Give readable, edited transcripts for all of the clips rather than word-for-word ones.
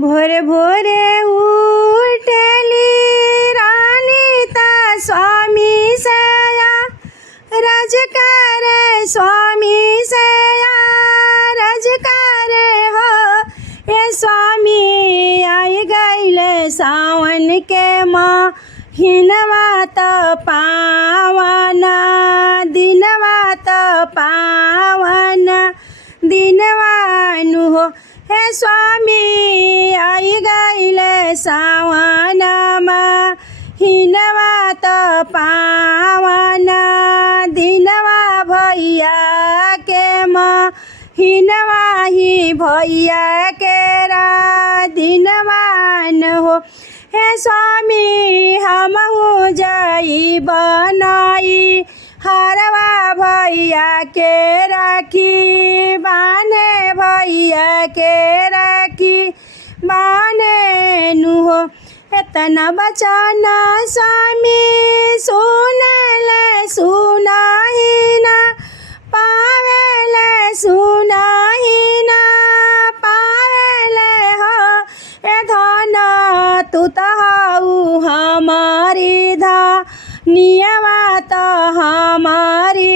भोरे भोरे उठली रानी ता स्वामी सया रज करे स्वामी सया रज करे हो ये स्वामी आई गईले सावन के महीनवा त पावन दिनवा त पावन दिनवानु हो हे स्वामी आई गईले सावन महीनवा त पावन दिनवा भैया के महीनवा ही भैया के रा दिनवान हो हे स्वामी हमहू जाई बनाई हरवा भैया के राखी बाने भैया के राखी बाने नु हो इतना बचन स्वामी सुनले सुनाही ना पावेले सुनाही ना पावेले हो ए धन तू तो हऊ हमारी नियवा त हमारी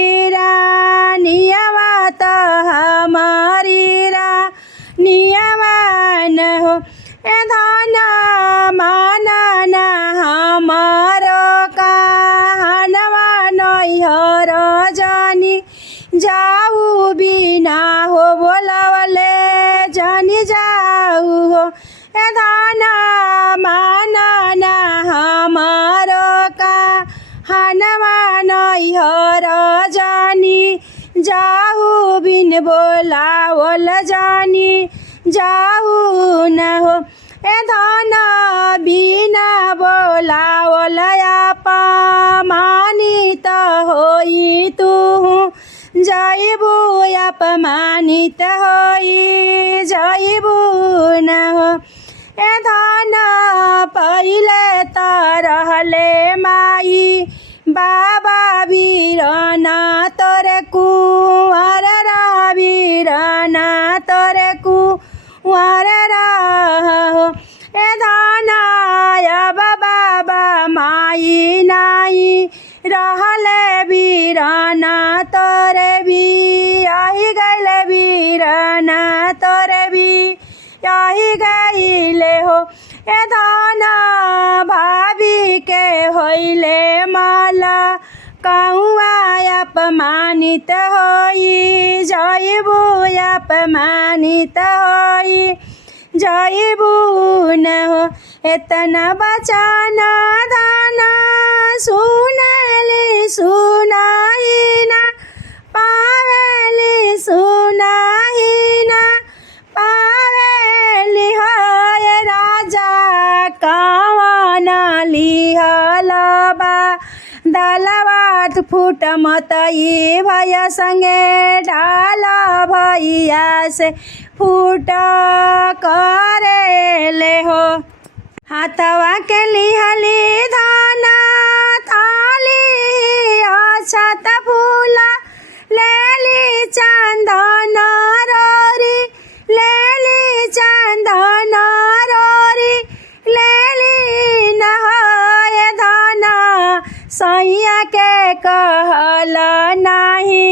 नियवा त हमारी नियवान हो ए धन मानन हमारो कहनवा नैहर जानी जाऊ बिना हो बोलवले जानी जाऊ हो ए धन मानन हमारो कहनवा नैहर जानी जाऊ बिन बोलावल जानी जाऊ न हो ए धन बिना बोलावल अपमानित होई तू जइबू अपमानित होई जइबू न हो ए धन पहिले त रहले माई बाबा वीरना तोरे कुंवर वीरना तोरे कुंवर हो ए धन अब बाबा माई नाई रहले वीरना तोरे भी आई गईल वीरना तोरे भी आई गईले हो ए धन भाभी के होइले माला कौआ अपमानित होई जइबू अपमानित होई जइबू न हो इतना बचन धन सुनली सुनाही ना पावेली सुनाही ना पावेली हो ये राजा कवन लिहलबा दलवाट फूट मत ई भैया संगे डाल भैया से फूट करेले हो हाथवा के लिहली धाना थाली अछत फूला लेली चंदन रोरी लेली चंदन रोरी लेली न हो धन सैया के कहल नाही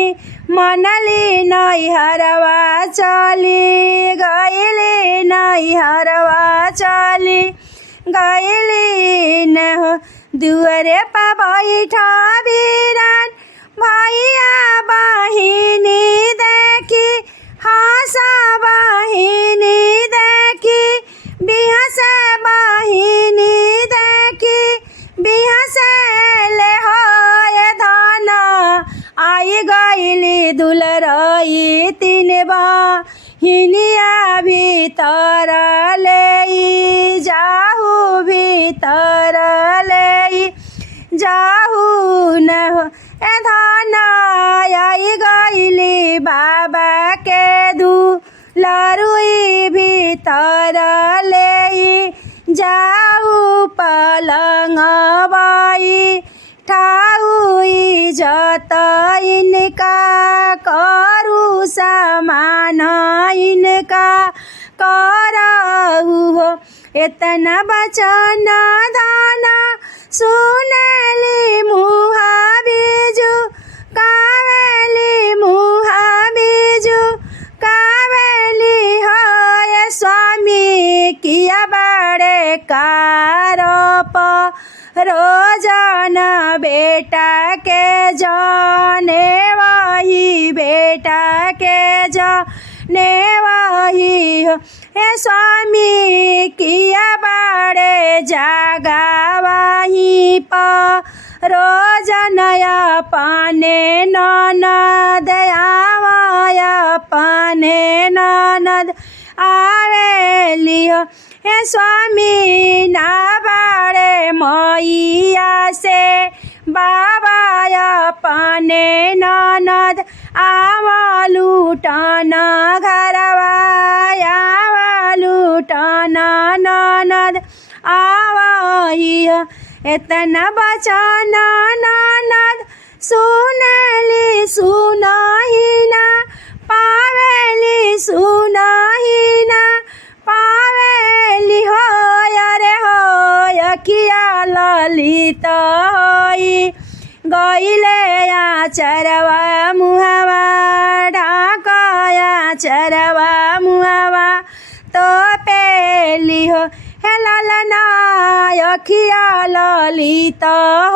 मनली नैहरवा चली गईली नैहरवा चली गईली न हो दुअरे पा बैठा बीरन भैया बहिनी देखी हंसा बहिनी देखी बिहस बहिनी देखी बिहस ले हो ये धन आई गईली दुलरई तीन बहिनिया भीतर ले जाहू भीतर ले जाहू न हो ए धन आई गईली बाबा के दुलरुई भीतर ले जाऊ पलंग बाई ठाउई जत इनका करू समान इनका करहु हो एतना बचन धन सुनली मुहा बिजु कावेली मुहा बिजु कावेली है स्वामी किया बड़े कारप रोजन बेटा के जाने वही बेटा के जाने वही हो हे स्वामी किया बड़े जागा वहीं पर रोजन अपने ननद आवाया अपने ननद आवेली हो हे स्वामी ना बड़े मैया से बाबा अपने ननद आवा लूटन घरवा आवा लूटन ननद आवही हो एतना बचन ननद सुनली सुनही ना पावेली सुनही ना पावेली हो अरे हो अखिया ललित होई गईले आचरवा मुहावा ढाकया चरवा मुहावा तो पेली हो हे ललना अखिया ललित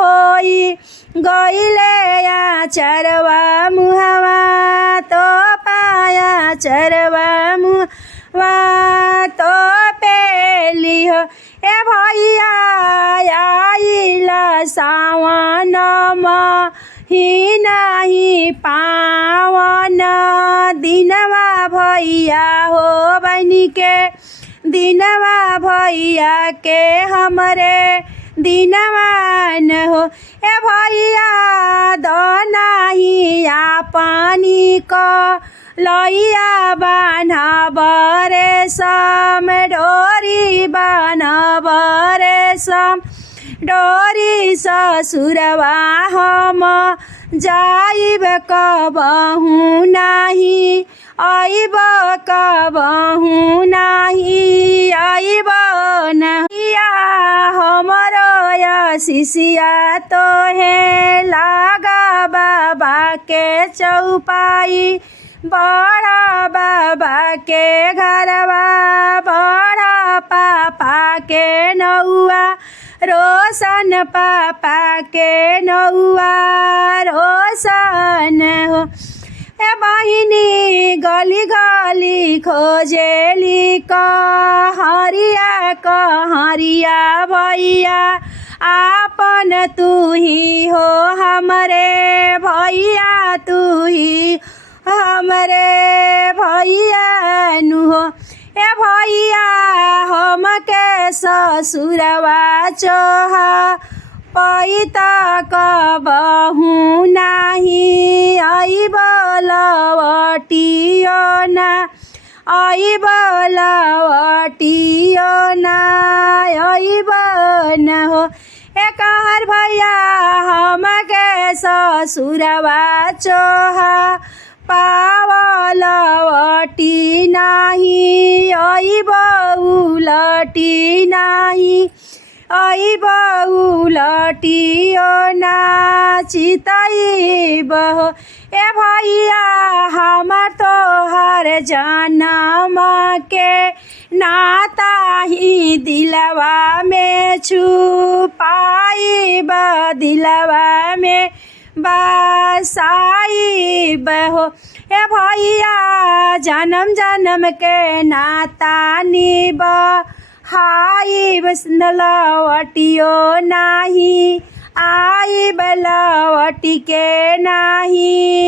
होई गईले आचरवा मुहावा तो पाया चरवा मुहावा तो पेली हो ए भैया आइला सावन ही नाही पावन दिनवा भैया हो बनी के दिनवा भैया के हमरे दिनवा न हो ए भैया दो नाही पानी को लइया बान्हा बरे सम डोरी बान्हा बरे सम डोरी ससुरवा हम जाइब कबहू नाही आइब कबहू नाही आइब नहिया हमरो शिष्या तो है लागा बाबा के चौपाई बड़ा बाबा के घरवा बड़ा पापा के नौआ रोशन पापा के नौआ रोशन हो ए बहिनी गली गली खोजेली कहरिया भैया आपन तू ही हो हमरे भैया तू ही हमरे भैया नु हो ए भैया हमके ससुरवा चोहा पैता कबहू नाही आइब लवटियो ना आइब लवटियो ना आइब न हो ए कहर भैया हमके ससुरवा चोहा पावलवटी नाही आइब उलटी नाही आइब उलटियो ना चितइब हो ए भैया हमर तोहर जनम के नाता ही दिलवा में छुपाइब दिलवा में बसाइब हो ए भैया जन्म जन्म के नाता निब हाई लवटियो नाही आई लवटी के नाही।